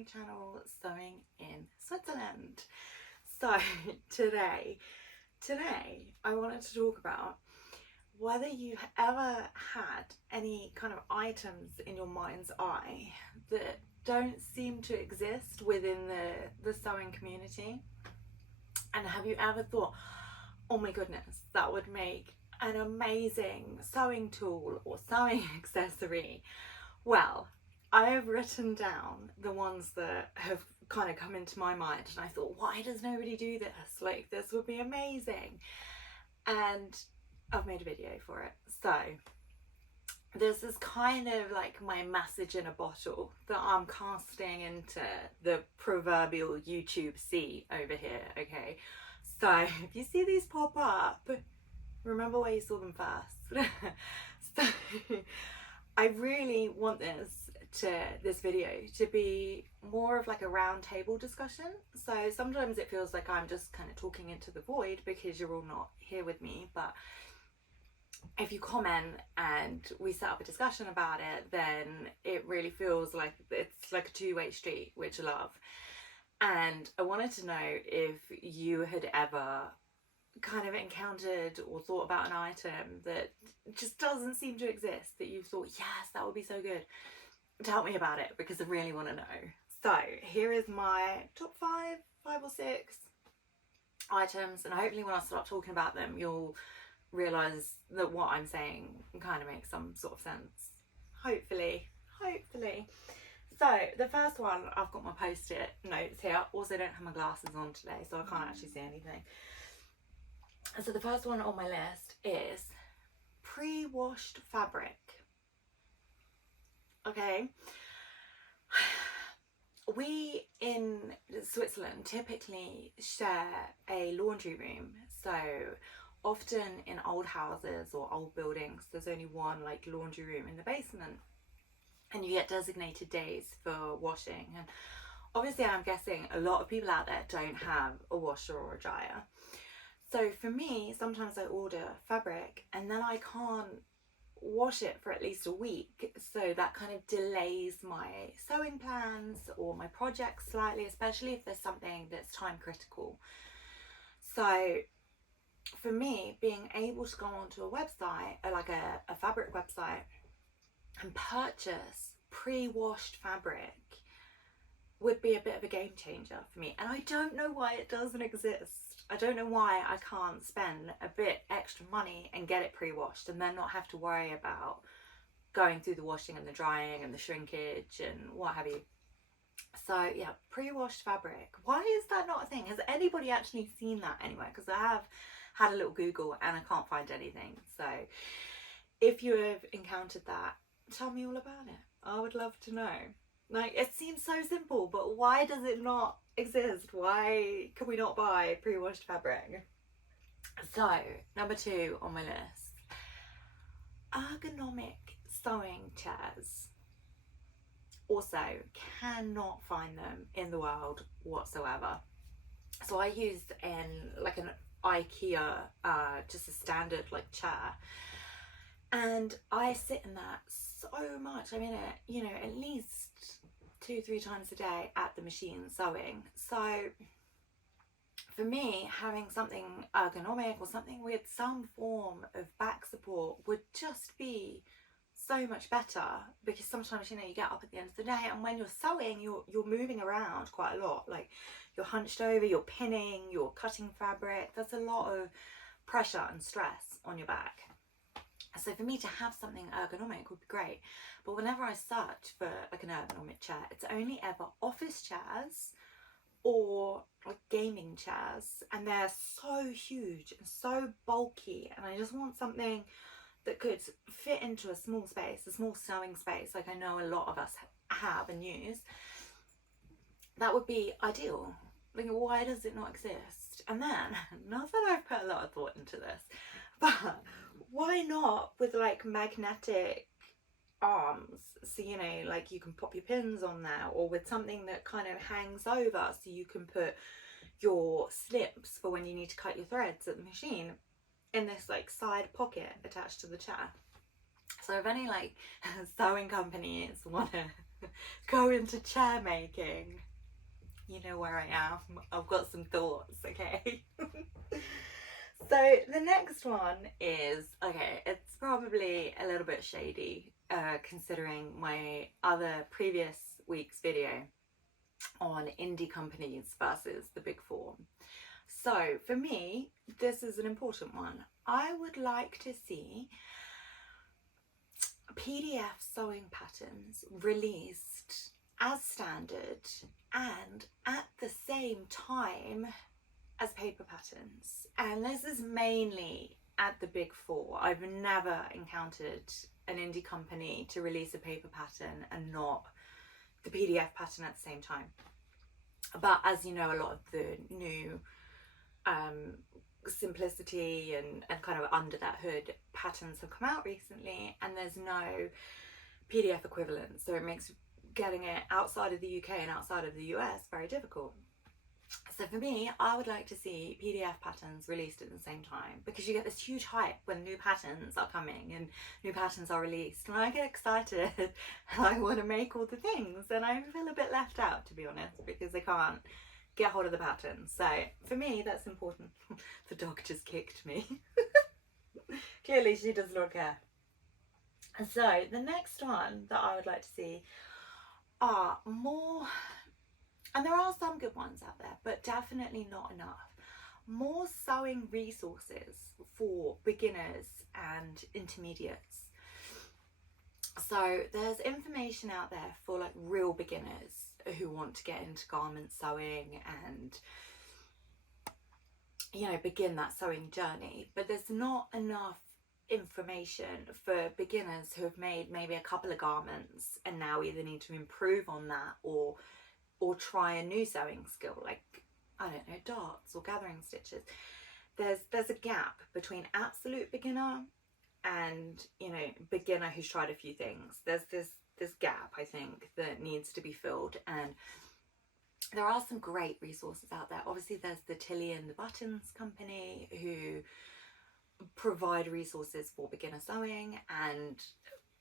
my channel Sewing in Switzerland. So today I wanted to talk about whether you've ever had any kind of items in your mind's eye that don't seem to exist within the sewing community. And have you ever thought, oh my goodness, that would make an amazing sewing tool or sewing accessory? Well, I have written down the ones that have kind of come into my mind, and I thought, why does nobody do this? Like, this would be amazing. And I've made a video for it. So this is kind of like my message in a bottle that I'm casting into the proverbial YouTube sea over here, okay? So if you see these pop up, remember where you saw them first. So I really want this video to be more of like a round table discussion. So sometimes it feels like I'm just kind of talking into the void because you're all not here with me, but if you comment and we set up a discussion about it, then it really feels like it's like a two-way street, which I love. And I wanted to know if you had ever kind of encountered or thought about an item that just doesn't seem to exist, that you've thought, yes, that would be so good. Tell me about it, because I really want to know. So here is my top five or six items, and hopefully when I start talking about them, you'll realise that what I'm saying kind of makes some sort of sense. Hopefully. So the first one, I've got my post-it notes here. Also don't have my glasses on today, so I can't actually see anything. So the first one on my list is pre-washed fabric. Okay. We in Switzerland typically share a laundry room. So often in old houses or old buildings, there's only one like laundry room in the basement, and you get designated days for washing. And obviously I'm guessing a lot of people out there don't have a washer or a dryer. So for me, sometimes I order fabric and then I can't wash it for at least a week, so that kind of delays my sewing plans or my projects slightly, especially if there's something that's time critical. So for me, being able to go onto a website, like a fabric website, and purchase pre-washed fabric would be a bit of a game changer for me. And I don't know why it doesn't exist. I don't know why I can't spend a bit extra money and get it pre-washed and then not have to worry about going through the washing and the drying and the shrinkage and what have you. So yeah, pre-washed fabric. Why is that not a thing? Has anybody actually seen that anywhere? Because I have had a little Google and I can't find anything. So if you have encountered that, tell me all about it. I would love to know. Like, it seems so simple, but why does it not exist? Why can we not buy pre-washed fabric? So number 2 on my list, ergonomic sewing chairs. Also cannot find them in the world whatsoever. So I used an IKEA, just a standard like chair, and I sit in that so much. I'm in it, you know, at least 2-3 times a day at the machine sewing. So for me, having something ergonomic or something with some form of back support would just be so much better, because sometimes, you know, you get up at the end of the day and when you're sewing, you're moving around quite a lot. Like, you're hunched over, you're pinning, you're cutting fabric. There's a lot of pressure and stress on your back. So for me to have something ergonomic would be great. But whenever I search for like an ergonomic chair, it's only ever office chairs or like gaming chairs, and they're so huge and so bulky, and I just want something that could fit into a small space, a small sewing space, like I know a lot of us have and use. That would be ideal. Like, why does it not exist? And then, not that I've put a lot of thought into this, but why not with like magnetic arms? So, you know, like you can pop your pins on there, or with something that kind of hangs over so you can put your slips for when you need to cut your threads at the machine in this like side pocket attached to the chair. So if any like sewing companies want to go into chair making, you know where I am. I've got some thoughts, okay? So the next one is, okay, it's probably a little bit shady, considering my other previous week's video on indie companies versus the big four. So for me, this is an important one. I would like to see PDF sewing patterns released as standard and at the same time as paper patterns. And this is mainly at the big four. I've never encountered an indie company to release a paper pattern and not the PDF pattern at the same time. But as you know, a lot of the new simplicity and kind of under that hood patterns have come out recently, and there's no PDF equivalent, so it makes getting it outside of the UK and outside of the US very difficult. So for me, I would like to see PDF patterns released at the same time, because you get this huge hype when new patterns are coming and new patterns are released, and I get excited and I want to make all the things, and I feel a bit left out, to be honest, because I can't get hold of the pattern. So for me, that's important. The dog just kicked me. Clearly she does not care. So the next one that I would like to see are more, and there are some good ones out there, but definitely not enough, more sewing resources for beginners and intermediates. So there's information out there for like real beginners who want to get into garment sewing and, you know, begin that sewing journey, but there's not enough information for beginners who have made maybe a couple of garments and now either need to improve on that or try a new sewing skill, like, I don't know, darts or gathering stitches. There's a gap between absolute beginner and, you know, beginner who's tried a few things. There's this gap, I think, that needs to be filled, and there are some great resources out there. Obviously there's the Tilly and the Buttons company who provide resources for beginner sewing, and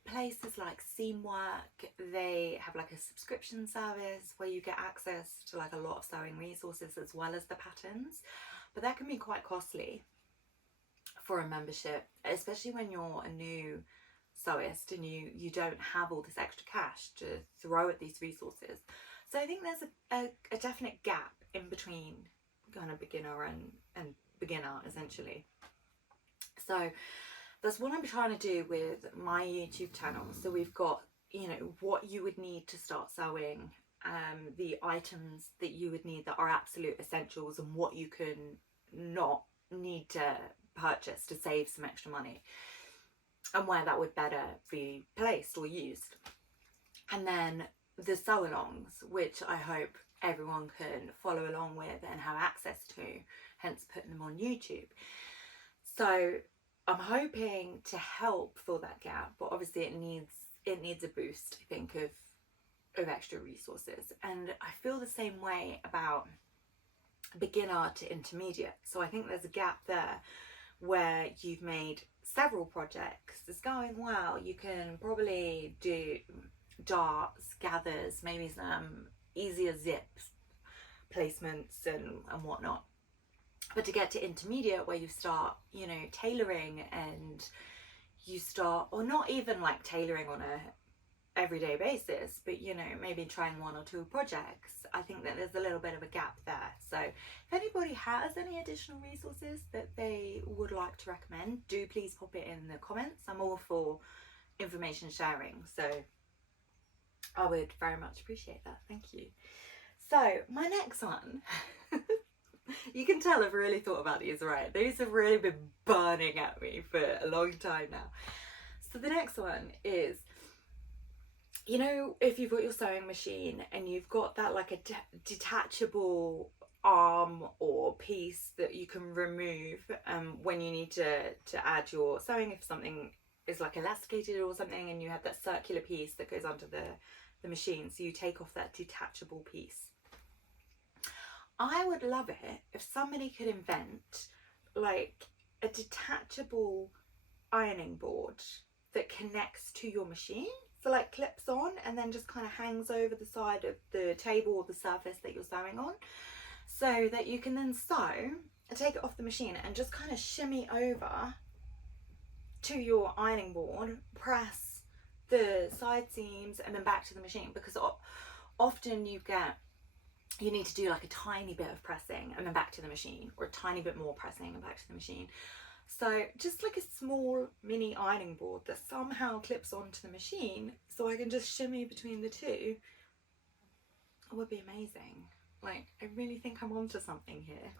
places like Seamwork, they have like a subscription service where you get access to like a lot of sewing resources as well as the patterns, but that can be quite costly for a membership, especially when you're a new sewist and you don't have all this extra cash to throw at these resources. So I think there's a definite gap in between kind of beginner and beginner, essentially. So that's what I'm trying to do with my YouTube channel. So we've got, you know, what you would need to start sewing, the items that you would need that are absolute essentials, and what you can not need to purchase to save some extra money, and where that would better be placed or used. And then the sew-alongs, which I hope everyone can follow along with and have access to, hence putting them on YouTube. So I'm hoping to help fill that gap, but obviously it needs a boost, I think, of extra resources. And I feel the same way about beginner to intermediate. So I think there's a gap there where you've made several projects, it's going well, you can probably do darts, gathers, maybe some easier zips placements and whatnot. But to get to intermediate, where you start, you know, tailoring, and you start, or not even like tailoring on a everyday basis, but, you know, maybe trying one or two projects, I think that there's a little bit of a gap there. So if anybody has any additional resources that they would like to recommend, do please pop it in the comments. I'm all for information sharing, so I would very much appreciate that. Thank you. So my next one, you can tell I've really thought about these, right? These have really been burning at me for a long time now. So the next one is, you know, if you've got your sewing machine and you've got that like a detachable arm or piece that you can remove when you need to add your sewing, if something is like elasticated or something, and you have that circular piece that goes under the machine, so you take off that detachable piece. I would love it if somebody could invent like a detachable ironing board that connects to your machine so like clips on and then just kind of hangs over the side of the table or the surface that you're sewing on, so that you can then sew, take it off the machine and just kind of shimmy over to your ironing board, press the side seams and then back to the machine, because often you need to do like a tiny bit of pressing and then back to the machine, or a tiny bit more pressing and back to the machine. So just like a small mini ironing board that somehow clips onto the machine so I can just shimmy between the two would be amazing. Like, I really think I'm onto something here.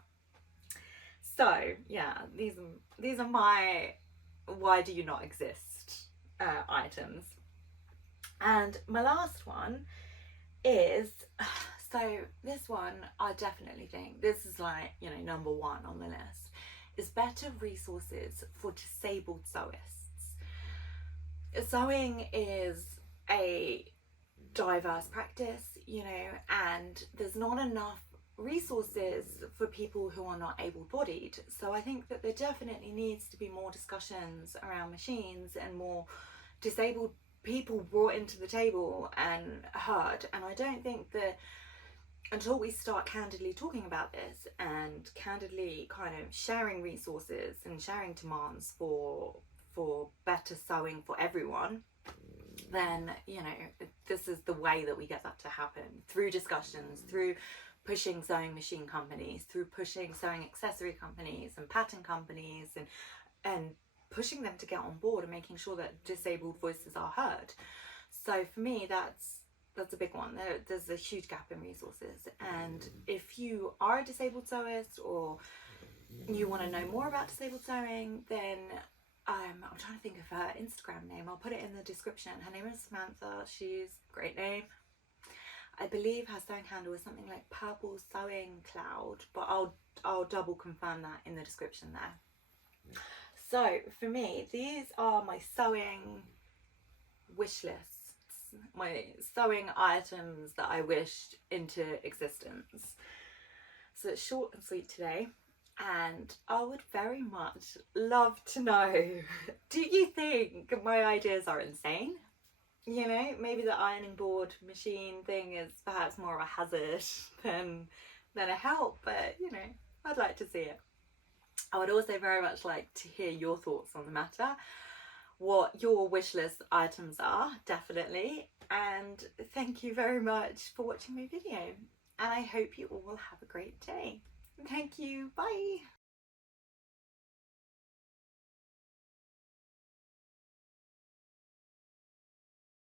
So yeah, these are my why do you not exist items. And my last one is, so this one I definitely think this is like, you know, number one on the list, is better resources for disabled sewists. Sewing is a diverse practice, you know, and there's not enough resources for people who are not able-bodied. So I think that there definitely needs to be more discussions around machines and more disabled people brought into the table and heard. And I don't think that until we start candidly talking about this and candidly kind of sharing resources and sharing demands for better sewing for everyone, then, you know, this is the way that we get that to happen, through discussions, through pushing sewing machine companies, through pushing sewing accessory companies and pattern companies, and pushing them to get on board and making sure that disabled voices are heard. So for me, that's a big one. There's a huge gap in resources, and if you are a disabled sewist or you want to know more about disabled sewing, then I'm trying to think of her Instagram name. I'll put it in the description. Her name is Samantha. She's a great name. I believe her sewing handle is something like Purple Sewing Cloud, but I'll double confirm that in the description there. So for me, these are my sewing wish lists, my sewing items that I wished into existence. So it's short and sweet today. And I would very much love to know, do you think my ideas are insane? You know, maybe the ironing board machine thing is perhaps more of a hazard than a help, but you know, I'd like to see it. I would also very much like to hear your thoughts on the matter, what your wish list items are, definitely. And thank you very much for watching my video, and I hope you all have a great day. Thank you. Bye.